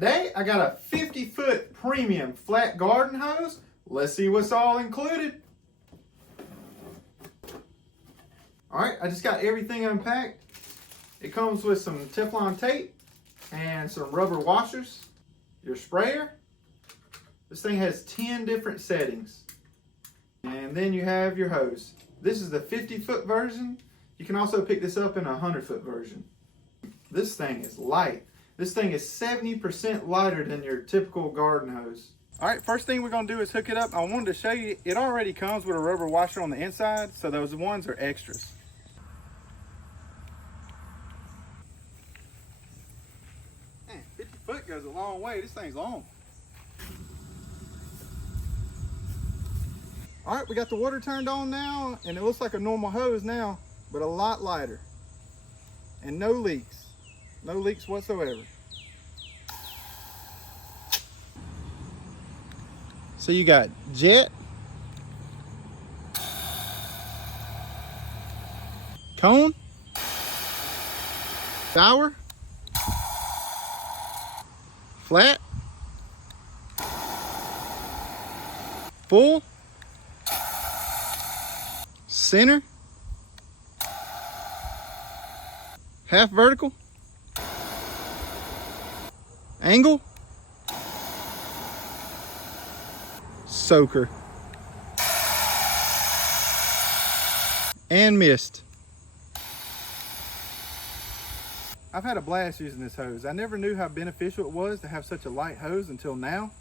Today I got a 50-foot premium flat garden hose. Let's see what's all included. Alright, I just got everything unpacked. It comes with some Teflon tape and some rubber washers, your sprayer. This thing has 10 different settings. And then you have your hose. This is the 50-foot version. You can also pick this up in a 100-foot version. This thing is light. This thing is 70% lighter than your typical garden hose. All right, first thing we're gonna do is hook it up. I wanted to show you, it already comes with a rubber washer on the inside, so those ones are extras. Man, 50 foot goes a long way. This thing's long. All right, we got the water turned on now, and it looks like a normal hose now, but a lot lighter. And no leaks. No leaks whatsoever. So you got jet, cone, shower, flat, full, center, half vertical, angle, soaker, and mist. I've had a blast using this hose. I never knew how beneficial it was to have such a light hose until now.